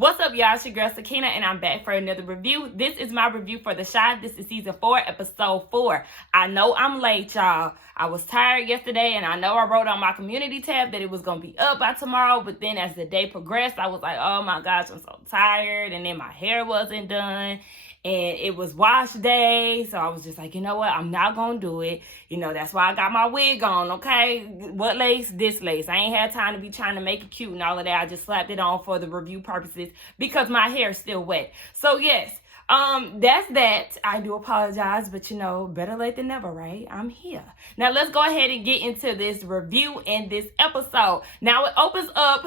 What's up, y'all? It's your girl, Sakina, and I'm back for another review. This is my review for The Chi. This is season 4, episode 4. I know I'm late, y'all. I was tired yesterday, and I know I wrote on my community tab that it was going to be up by tomorrow, but then as the day progressed, I was like, oh my gosh, I'm so tired, and then my hair wasn't done, and it was wash day, so I was just like, you know what, I'm not gonna do it. You know, that's why I got my wig on, okay? What lace? This lace. I ain't had time to be trying to make it cute and all of that. I just slapped it on for the review purposes because my hair is still wet. So yes, that's that. I do apologize, but you know, better late than never, right? I'm here. Now let's go ahead and get into this review and this episode. Now it opens up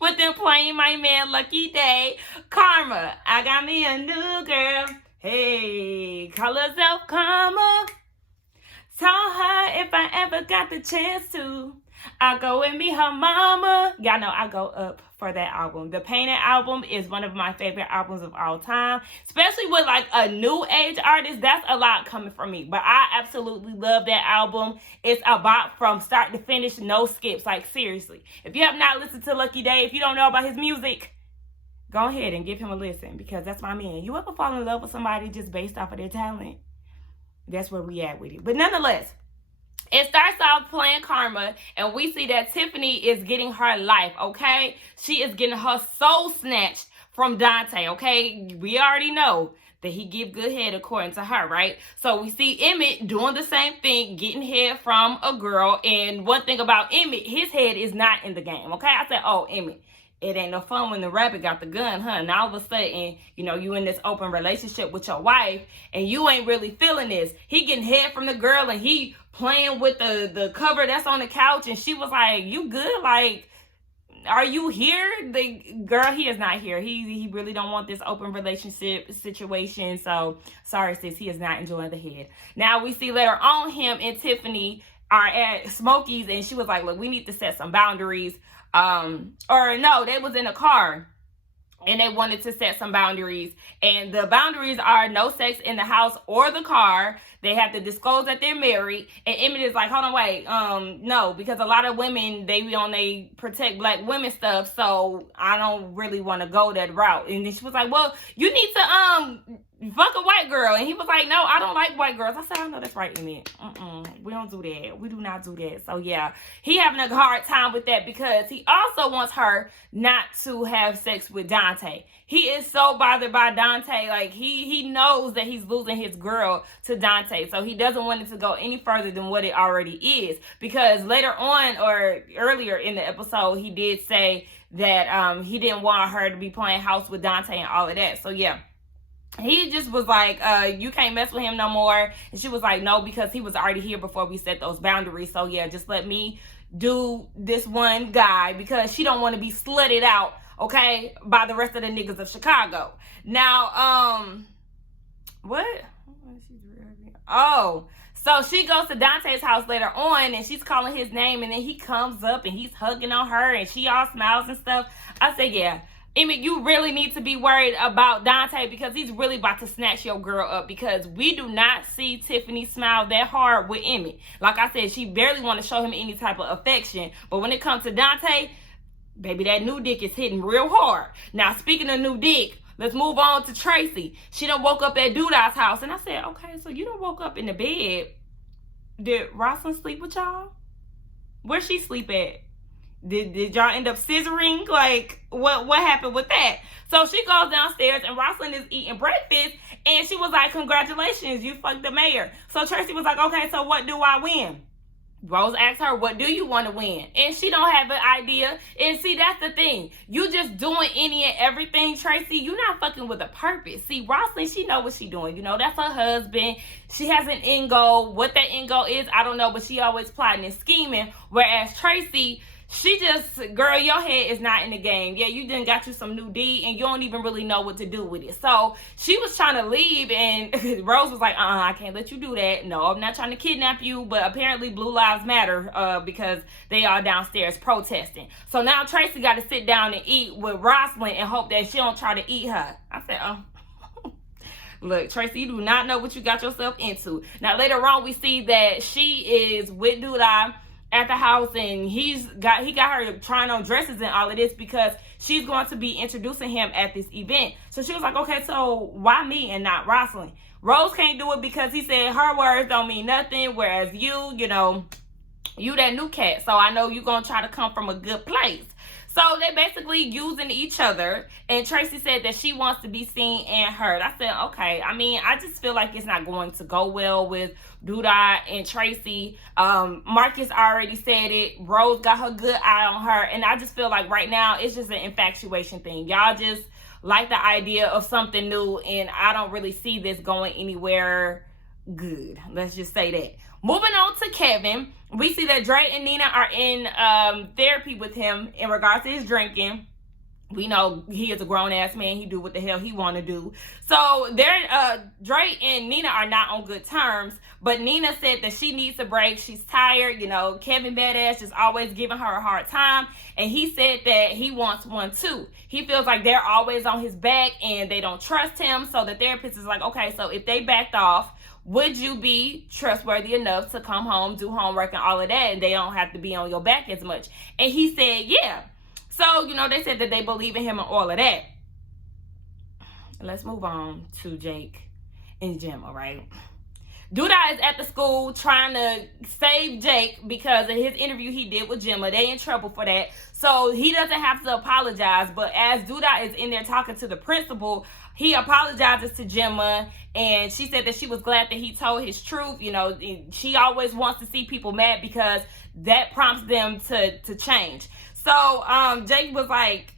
with them playing my man Lucky Day, Karma. I got me a new girl. Hey, call herself Karma. Told her if I ever got the chance to, I'll go and meet her mama. Y'all know I go up for that album. The Painted album is one of my favorite albums of all time, especially with like a new age artist. That's a lot coming from me, but I absolutely love that album. It's about from start to finish, no skips. Like seriously, if you have not listened to Lucky Day, if you don't know about his music, go ahead and give him a listen because that's my man. You ever fall in love with somebody just based off of their talent? That's where we at with it. But nonetheless, it starts off playing Karma, and we see that Tiffany is getting her life, okay? She is getting her soul snatched from Dante, okay? We already know that he give good head according to her, right? So we see Emmett doing the same thing, getting head from a girl. And one thing about Emmett, his head is not in the game, okay? I said, oh, Emmett, it ain't no fun when the rabbit got the gun, huh? And all of a sudden, you know, you in this open relationship with your wife and you ain't really feeling this. He getting head from the girl and he playing with the cover that's on the couch, and she was like, you good? Like, are you here? The girl, he is not here. He really don't want this open relationship situation. So sorry, sis, he is not enjoying the head. Now we see later on him and Tiffany are at Smokey's, and she was like, look, we need to set some boundaries. Or no, they was in a car and they wanted to set some boundaries, and the boundaries are no sex in the house or the car. They have to disclose that they're married. And Emmett is like, hold on, wait, no, because a lot of women, they protect black women stuff, so I don't really want to go that route. And then she was like, well, you need to fuck a white girl. And he was like, no, I don't like white girls. I said, I know that's right, Emmett. We don't do that. We do not do that. So yeah, he having a hard time with that because he also wants her not to have sex with Dante. He is so bothered by Dante. Like he knows that he's losing his girl to Dante. So he doesn't want it to go any further than what it already is. Because later on or earlier in the episode, he did say that he didn't want her to be playing house with Dante and all of that. So yeah. He just was like, you can't mess with him no more. And she was like, no, because he was already here before we set those boundaries. So yeah, just let me do this one guy because she don't want to be slutted out, okay, by the rest of the niggas of Chicago. Now, what? Oh, so she goes to Dante's house later on and she's calling his name, and then he comes up and he's hugging on her and she all smiles and stuff. I said, yeah. Emmett, you really need to be worried about Dante because he's really about to snatch your girl up, because we do not see Tiffany smile that hard with Emmett. Like I said, she barely want to show him any type of affection. But when it comes to Dante, baby, that new dick is hitting real hard. Now, speaking of new dick, let's move on to Tracy. She done woke up at Duda's house. And I said, okay, so you done woke up in the bed. Did Rosalind sleep with y'all? Where she sleep at? Did y'all end up scissoring? Like, what happened with that? So she goes downstairs and Rosalind is eating breakfast, and she was like, congratulations, you fucked the mayor. So Tracy was like, okay, so what do I win? Rose asked her, what do you want to win? And she don't have an idea. And see, that's the thing. You just doing any and everything, Tracy. You not fucking with a purpose. See, Rosalind, she know what she doing. You know, that's her husband. She has an end goal. What that end goal is, I don't know, but she always plotting and scheming. Whereas Tracy, she just, girl, your head is not in the game. Yeah, you done got you some new D and you don't even really know what to do with it. So she was trying to leave and Rose was like, I can't let you do that. No, I'm not trying to kidnap you. But apparently Blue Lives Matter because they are downstairs protesting. So now Tracy got to sit down and eat with Rosalind and hope that she don't try to eat her. I said, oh. Look, Tracy, you do not know what you got yourself into. Now later on we see that she is with Duda at the house, and he got her trying on dresses and all of this because she's going to be introducing him at this event. So she was like, okay, so why me and not Rosalind? Rose can't do it because he said her words don't mean nothing, whereas you that new cat, so I know you're going to try to come from a good place. So they basically using each other, and Tracy said that she wants to be seen and heard. I said, okay. I mean, I just feel like it's not going to go well with Duda and Tracy. Marcus already said it. Rose got her good eye on her, and I just feel like right now it's just an infatuation thing. Y'all just like the idea of something new, and I don't really see this going anywhere good. Let's just say that. Moving on to Kevin, we see that Dre and Nina are in therapy with him in regards to his drinking. We know he is a grown-ass man. He do what the hell he want to do. So Dre and Nina are not on good terms, but Nina said that she needs a break. She's tired. Kevin badass just always giving her a hard time, and he said that he wants one too. He feels like they're always on his back and they don't trust him. So the therapist is like, okay, so if they backed off, would you be trustworthy enough to come home, do homework, and all of that, and they don't have to be on your back as much? And he said, yeah. So, they said that they believe in him and all of that. Let's move on to Jake and Gemma, right? Duda is at the school trying to save Jake because of his interview he did with Gemma. They in trouble for that. So he doesn't have to apologize. But as Duda is in there talking to the principal, he apologizes to Gemma, and she said that she was glad that he told his truth. She always wants to see people mad because that prompts them to change. So Jake was like,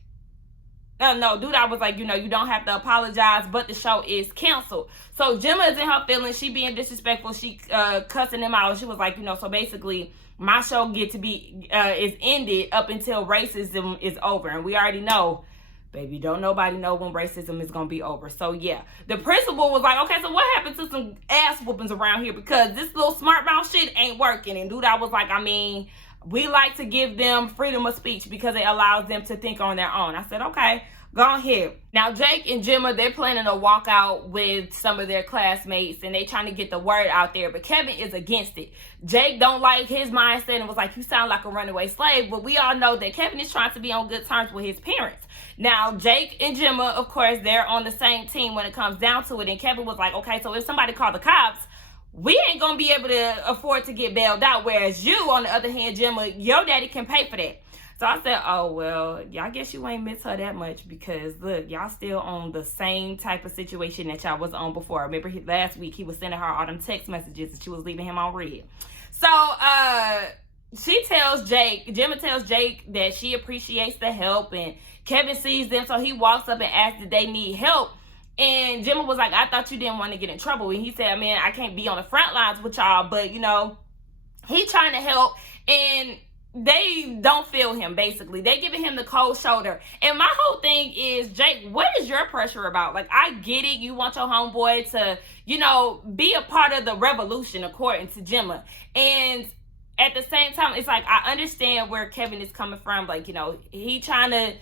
Duda was like, you don't have to apologize, but the show is canceled. So Gemma is in her feelings. She being disrespectful. She cussing him out. She was like, so basically my show is ended up until racism is over. And we already know, baby, don't nobody know when racism is going to be over. So yeah, the principal was like, okay, so what happened to some ass whoopings around here? Because this little smart mouth shit ain't working. And Duda was like, we like to give them freedom of speech because it allows them to think on their own. I said, okay, go ahead. Now, Jake and Gemma, they're planning a walkout with some of their classmates, and they trying to get the word out there, but Kevin is against it. Jake don't like his mindset and was like, you sound like a runaway slave, but we all know that Kevin is trying to be on good terms with his parents. Now, Jake and Gemma, of course, they're on the same team when it comes down to it, and Kevin was like, okay, so if somebody called the cops, we ain't gonna be able to afford to get bailed out. Whereas you, on the other hand, Gemma, your daddy can pay for that. So I said, oh, well, I guess you ain't miss her that much because, look, y'all still on the same type of situation that y'all was on before. Remember last week he was sending her all them text messages and she was leaving him on read. So Gemma tells Jake that she appreciates the help, and Kevin sees them, so he walks up and asks if they need help. And Gemma was like, I thought you didn't want to get in trouble. And he said, man, I can't be on the front lines with y'all, but, he trying to help. And they don't feel him, basically. They giving him the cold shoulder. And my whole thing is, Jake, what is your pressure about? Like, I get it. You want your homeboy to, be a part of the revolution, according to Gemma. And at the same time, it's like, I understand where Kevin is coming from. Like, he trying to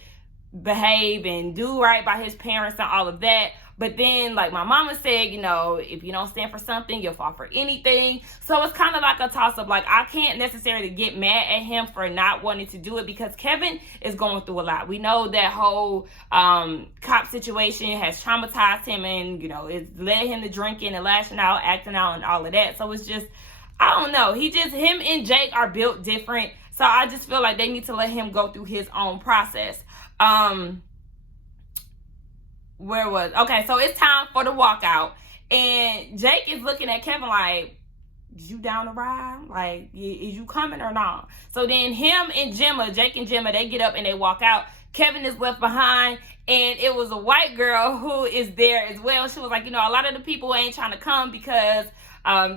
behave and do right by his parents and all of that. But then, like my mama said, if you don't stand for something, you'll fall for anything. So it's kind of like a toss-up. Like, I can't necessarily get mad at him for not wanting to do it because Kevin is going through a lot. We know that whole cop situation has traumatized him, and, it's led him to drinking and lashing out, acting out, and all of that. So it's just, I don't know. Him and Jake are built different. So I just feel like they need to let him go through his own process. Okay, so it's time for the walkout, and Jake is looking at Kevin like, is you down to ride? Like, is you coming or not? So then Jake and Gemma, they get up and they walk out. Kevin is left behind, and it was a white girl who is there as well. She was like, a lot of the people ain't trying to come because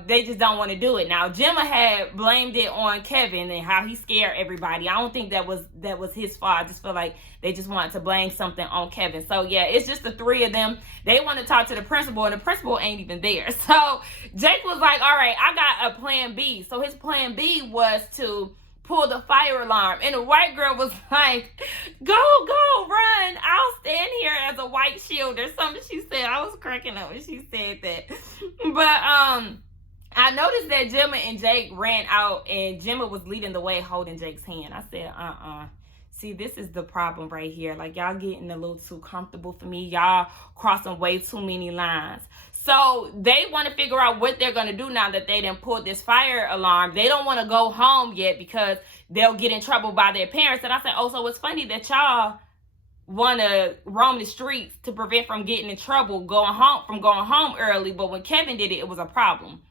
they just don't want to do it. Now, Gemma had blamed it on Kevin and how he scared everybody. I don't think that was his fault. I just feel like they just wanted to blame something on Kevin. So, yeah, it's just the three of them. They want to talk to the principal, and the principal ain't even there. So, Jake was like, all right, I got a plan B. So, his plan B was to pull the fire alarm. And the white girl was like, go, run. I'll stand here as a white shield or something she said. I was cracking up when she said that. But I noticed that Gemma and Jake ran out, and Gemma was leading the way holding Jake's hand. I said, See, this is the problem right here. Like, y'all getting a little too comfortable for me. Y'all crossing way too many lines. So they want to figure out what they're going to do now that they done pulled this fire alarm. They don't want to go home yet because they'll get in trouble by their parents. And I said, oh, so it's funny that y'all want to roam the streets to prevent from getting in trouble, going home early. But when Kevin did it, it was a problem.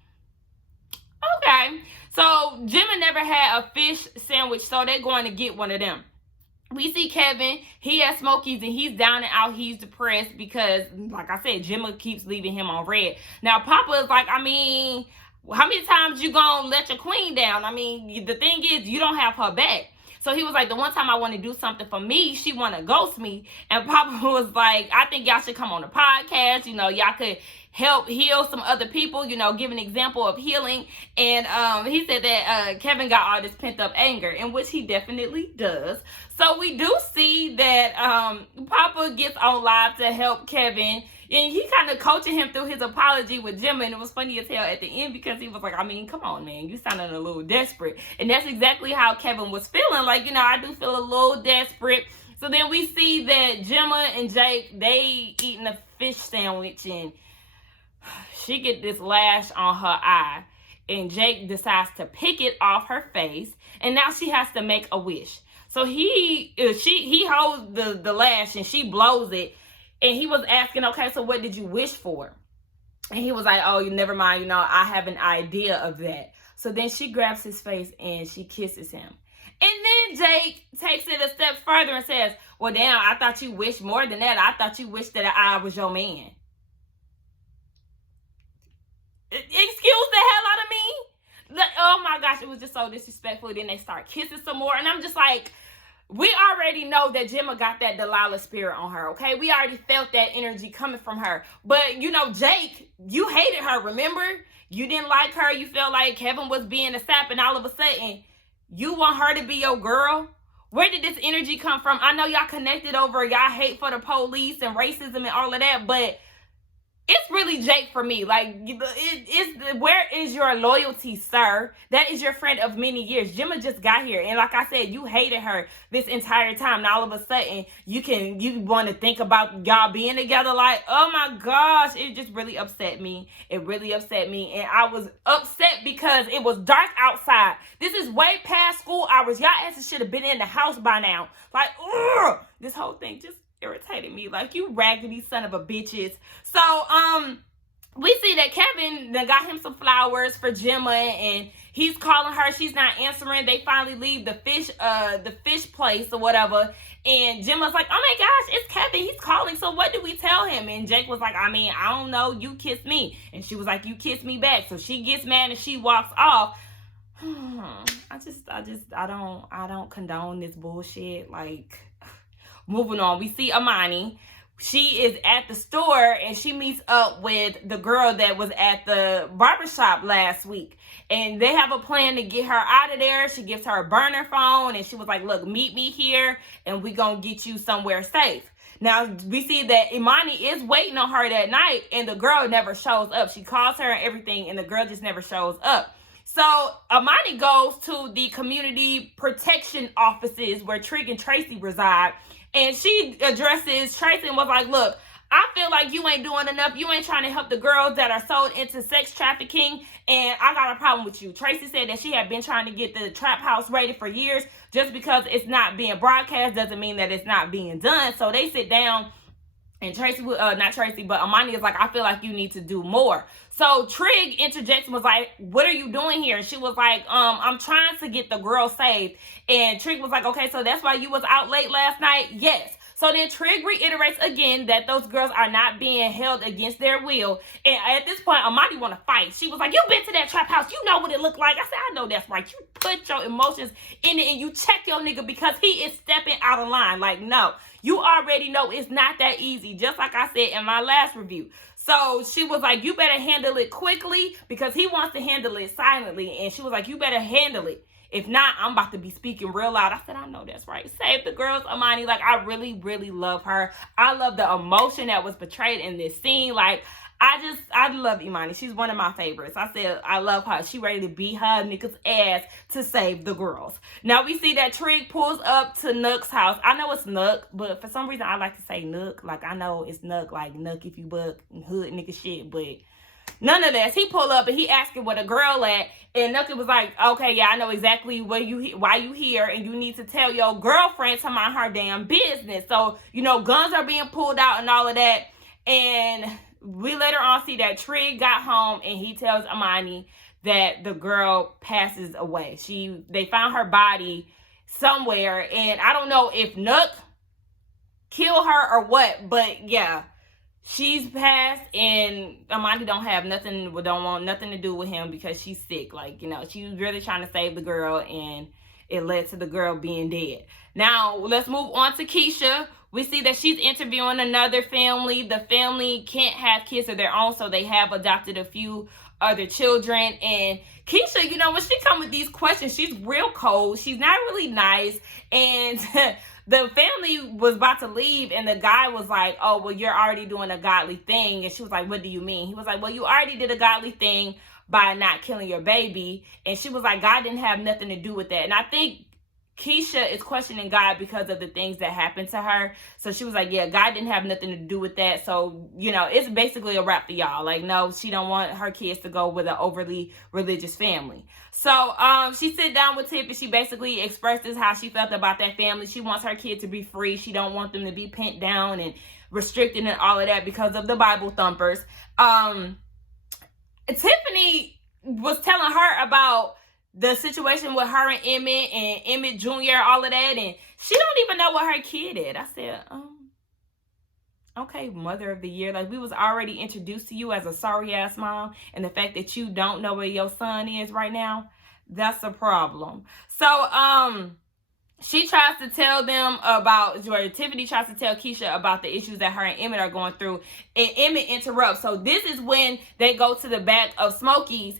Okay. So Gemma never had a fish sandwich, so they're going to get one of them. We see Kevin, he has Smokies and he's down and out. He's depressed because, like I said, Gemma keeps leaving him on red. Now, Papa is like, I mean, how many times you gonna let your queen down? I mean, the thing is, you don't have her back. So he was like, the one time I want to do something for me, she want to ghost me. And Papa was like, I think y'all should come on the podcast. You know, y'all could help heal some other people, you know, give an example of healing. And he said that Kevin got all this pent up anger, in which he definitely does. So we do see that Papa gets on live to help Kevin. And he kind of coaching him through his apology with Gemma. And it was funny as hell at the end because he was like, I mean, come on, man. You sounding a little desperate. And that's exactly how Kevin was feeling. Like, you know, I do feel a little desperate. So then we see that Gemma and Jake, they eating a fish sandwich. And she get this lash on her eye. And Jake decides to pick it off her face. And now she has to make a wish. So he holds the lash and she blows it. And he was asking, okay, so what did you wish for? And he was like, oh, you never mind. You know, I have an idea of that. So then she grabs his face and she kisses him. And then Jake takes it a step further and says, well, damn, I thought you wished more than that. I thought you wished that I was your man. Excuse the hell out of me? Oh my gosh, it was just so disrespectful. Then they start kissing some more. And I'm just like, we already know that Gemma got that Delilah spirit on her, okay? We already felt that energy coming from her. But, you know, Jake, you hated her, remember? You didn't like her. You felt like Kevin was being a sap, and all of a sudden, you want her to be your girl? Where did this energy come from? I know y'all connected over y'all hate for the police and racism and all of that, but it's really Jake for me. Like, where is your loyalty, sir? That is your friend of many years. Gemma just got here. And like I said, you hated her this entire time. Now, all of a sudden, you want to think about y'all being together. Like, oh my gosh, it just really upset me. It really upset me. And I was upset because it was dark outside. This is way past school hours. Y'all asses should have been in the house by now. Like, ugh, this whole thing just irritated me. Like, you raggedy son of a bitches. So we see that Kevin got him some flowers for Gemma and he's calling her. She's not answering. They finally leave the fish place or whatever, and Gemma's like, oh my gosh, it's Kevin, he's calling, so what do we tell him? And Jake was like, I mean, I don't know, you kiss me. And she was like, you kiss me back. So she gets mad and she walks off. I don't condone this bullshit. Like, moving on, we see Amani. She is at the store and she meets up with the girl that was at the barbershop last week. And they have a plan to get her out of there. She gives her a burner phone and she was like, look, meet me here and we gonna get you somewhere safe. Now, we see that Amani is waiting on her that night and the girl never shows up. She calls her and everything and the girl just never shows up. So Amani goes to the community protection offices where Trig and Tracy reside. And she addresses Tracy and was like, look, I feel like you ain't doing enough. You ain't trying to help the girls that are sold into sex trafficking. And I got a problem with you. Tracy said that she had been trying to get the trap house rated for years. Just because it's not being broadcast doesn't mean that it's not being done. So they sit down and Tracy, not Tracy, but Amani is like, I feel like you need to do more. So Trig interjects and was like, what are you doing here? And she was like, I'm trying to get the girl saved. And Trig was like, okay, so that's why you was out late last night? Yes. So then Trig reiterates again that those girls are not being held against their will. And at this point, Amani want to fight. She was like, you've been to that trap house. You know what it looked like. I said, I know that's right. You put your emotions in it and you check your nigga because he is stepping out of line. Like, no, you already know it's not that easy. Just like I said in my last review. So she was like, you better handle it quickly because he wants to handle it silently. And she was like, you better handle it. If not, I'm about to be speaking real loud. I said, I know that's right. Save the girls, Amani. Like, I really, really love her. I love the emotion that was portrayed in this scene. Like, I love Imani. She's one of my favorites. I said I love her. She ready to beat her nigga's ass to save the girls. Now we see that Trig pulls up to Nook's house. I know it's Nook, but for some reason I like to say Nook. Like I know it's Nook, like Nook if you buck, hood nigga shit, but none of this. He pull up and he asking where the girl at, and Nook was like, okay, yeah, I know exactly why you here, and you need to tell your girlfriend to mind her damn business. So, guns are being pulled out and all of that, and we later on see that Trig got home and he tells Amani that the girl passes away. They found her body somewhere, and I don't know if Nook killed her or what, but yeah, she's passed, and Amani don't want nothing to do with him because she's sick. Like, she was really trying to save the girl, and it led to the girl being dead. Now, let's move on to Keisha. We see that she's interviewing another family. The family can't have kids of their own, so they have adopted a few other children. And Keisha, when she come with these questions, she's real cold. She's not really nice. And the family was about to leave, and the guy was like, oh, well, you're already doing a godly thing. And she was like, what do you mean? He was like, well, you already did a godly thing by not killing your baby. And she was like, God didn't have nothing to do with that. And I think Keisha is questioning God because of the things that happened to her. So she was like, yeah, God didn't have nothing to do with that. So, it's basically a wrap for y'all. Like, no, she don't want her kids to go with an overly religious family. So she sit down with Tiff, and she basically expresses how she felt about that family. She wants her kid to be free. She don't want them to be pinned down and restricted and all of that because of the Bible thumpers. Tiffany was telling her about the situation with her and Emmett Jr., all of that, and she don't even know what her kid is. I said, okay, mother of the year. Like, we was already introduced to you as a sorry-ass mom, and the fact that you don't know where your son is right now, that's a problem. So, she tries to tell them Tiffany tries to tell Keisha about the issues that her and Emmett are going through, and Emmett interrupts. So this is when they go to the back of Smokey's,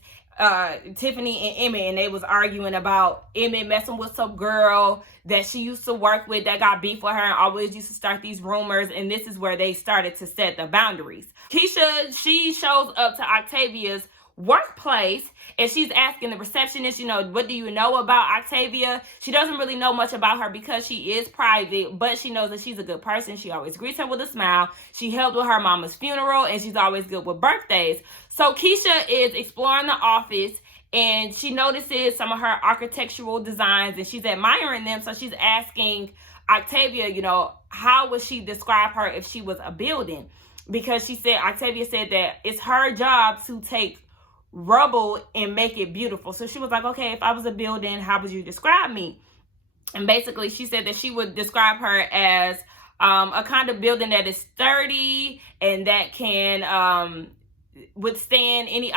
Tiffany and Emmett, and they was arguing about Emmett messing with some girl that she used to work with that got beef with her and always used to start these rumors, and this is where they started to set the boundaries. Keisha, she shows up to Octavia's workplace, and she's asking the receptionist, what do you know about Octavia? She doesn't really know much about her because she is private, but she knows that she's a good person. She always greets her with a smile. She helped with her mama's funeral, and she's always good with birthdays. So Keisha is exploring the office, and she notices some of her architectural designs, and she's admiring them. So she's asking Octavia, how would she describe her if she was a building? Because Octavia said that it's her job to take rubble and make it beautiful. So she was like, okay, if I was a building, how would you describe me? And basically she said that she would describe her as a kind of building that is sturdy and that can withstand any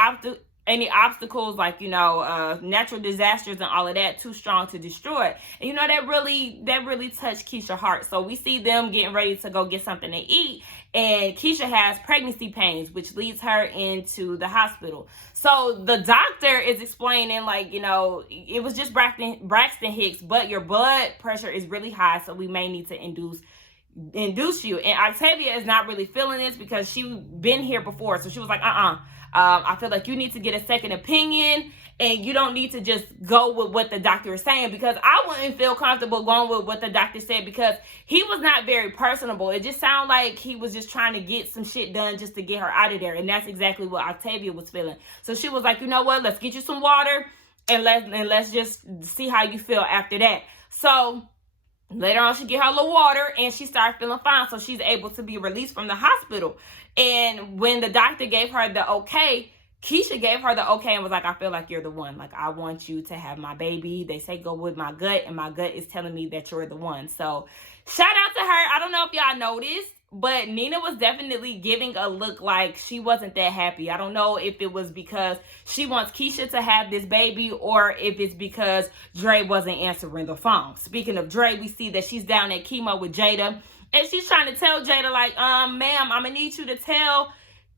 obstacles, like natural disasters and all of that, too strong to destroy. And that really touched Keisha's heart. So we see them getting ready to go get something to eat, and Keisha has pregnancy pains, which leads her into the hospital. So the doctor is explaining, like, it was just Braxton Hicks, but your blood pressure is really high, so we may need to induce you. And Octavia is not really feeling this because she's been here before. So she was like, I feel like you need to get a second opinion, and you don't need to just go with what the doctor is saying, because I wouldn't feel comfortable going with what the doctor said because he was not very personable. It just sounded like he was just trying to get some shit done just to get her out of there. And that's exactly what Octavia was feeling. So she was like, you know what? Let's get you some water, and let's just see how you feel after that. So later on, she get her little water, and she started feeling fine. So she's able to be released from the hospital. And when the doctor gave her the okay, Keisha gave her the okay and was like, I feel like you're the one. Like, I want you to have my baby. They say go with my gut, and my gut is telling me that you're the one. So shout out to her. I don't know if y'all noticed, but Nina was definitely giving a look like she wasn't that happy. I don't know if it was because she wants Keisha to have this baby, or if it's because Dre wasn't answering the phone. Speaking of Dre, we see that she's down at chemo with Jada, and she's trying to tell Jada, like, ma'am, I'm gonna need you to tell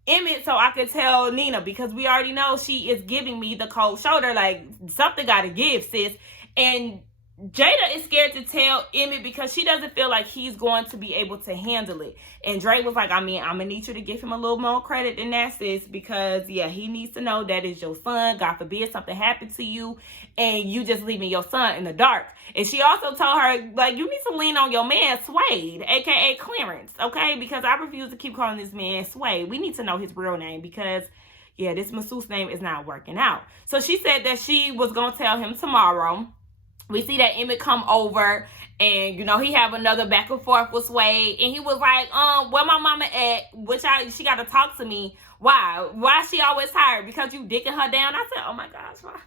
Emmett so I could tell Nina, because we already know she is giving me the cold shoulder. Like, something gotta give, sis. And Jada is scared to tell Emmett because she doesn't feel like he's going to be able to handle it. And Dre was like, I mean, I'm going to need you to give him a little more credit than that, sis, because, yeah, he needs to know that is your son. God forbid something happened to you and you just leaving your son in the dark. And she also told her, like, you need to lean on your man, Suede, a.k.a. Clarence, okay? Because I refuse to keep calling this man Suede. We need to know his real name because, yeah, this masseuse name is not working out. So she said that she was going to tell him tomorrow. We see that Emmett come over and, you know, he have another back and forth with Suede. And he was like, where my mama at? She got to talk to me. Why? Why is she always tired? Because you dicking her down? I said, oh my gosh, why?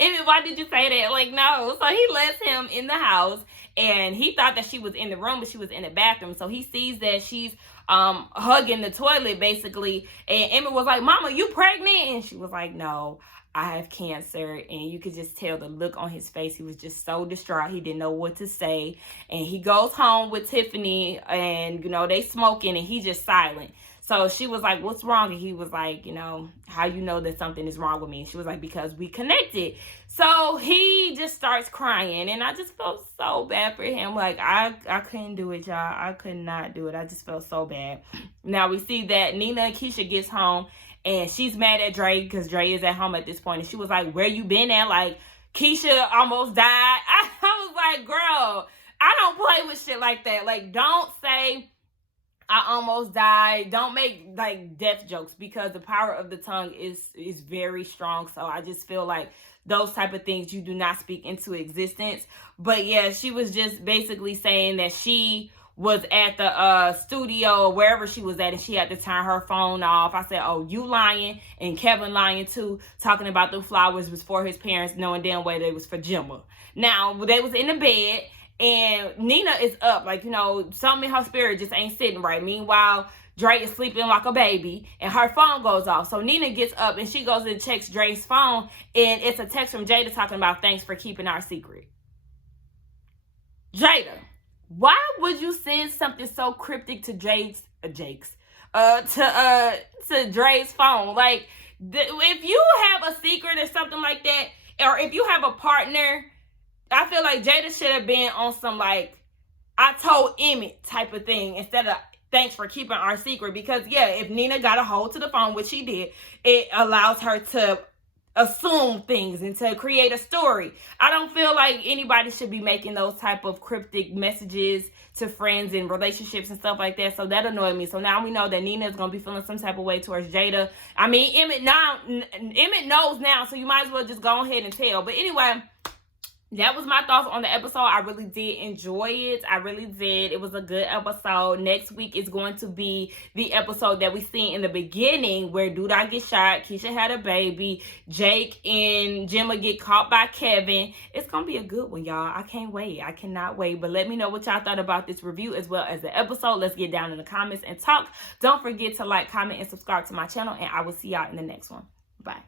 Emmett, why did you say that? Like, no. So he lets him in the house and he thought that she was in the room, but she was in the bathroom. So he sees that she's hugging the toilet basically. And Emmett was like, mama, you pregnant? And she was like, no, I have cancer. And you could just tell the look on his face. He was just so distraught. He didn't know what to say. And he goes home with Tiffany and, you know, they smoking and he just silent. So she was like, what's wrong? And he was like, you know, how you know that something is wrong with me? And she was like, because we connected. So he just starts crying. And I just felt so bad for him. Like, I couldn't do it, y'all. I could not do it. I just felt so bad. Now we see that Nina and Keisha gets home. And she's mad at Dre because Dre is at home at this point. And she was like, where you been at? Like, Keisha almost died. I was like, girl, I don't play with shit like that. Like, don't say I almost died. Don't make, like, death jokes because the power of the tongue is very strong. So I just feel like those type of things you do not speak into existence. But, yeah, she was just basically saying that she was at the studio or wherever she was at and she had to turn her phone off. I said, oh, you lying and Kevin lying too, talking about the flowers was for his parents, knowing damn well they was for Gemma. Now, they was in the bed and Nina is up, like, you know, something in her spirit just ain't sitting right. Meanwhile, Dre is sleeping like a baby and her phone goes off. So Nina gets up and she goes and checks Dre's phone and it's a text from Jada talking about thanks for keeping our secret. Jada, why would you send something so cryptic to Dre's phone? Like, if you have a secret or something like that, or if you have a partner, I feel like Jada should have been on some, like, I told Emmett type of thing instead of thanks for keeping our secret. Because, yeah, if Nina got a hold to the phone, which she did, it allows her to assume things and to create a story. I don't feel like anybody should be making those type of cryptic messages to friends and relationships and stuff like that. So that annoyed me. So now we know that Nina is going to be feeling some type of way towards Jada. I mean, Emmett knows now, so you might as well just go ahead and tell. But anyway, that was my thoughts on the episode. I really did enjoy it. I really did. It was a good episode. Next week is going to be the episode that we seen in the beginning where Duda gets shot, Keisha had a baby, Jake and Gemma get caught by Kevin. It's going to be a good one, y'all. I can't wait. I cannot wait. But let me know what y'all thought about this review as well as the episode. Let's get down in the comments and talk. Don't forget to like, comment, and subscribe to my channel. And I will see y'all in the next one. Bye.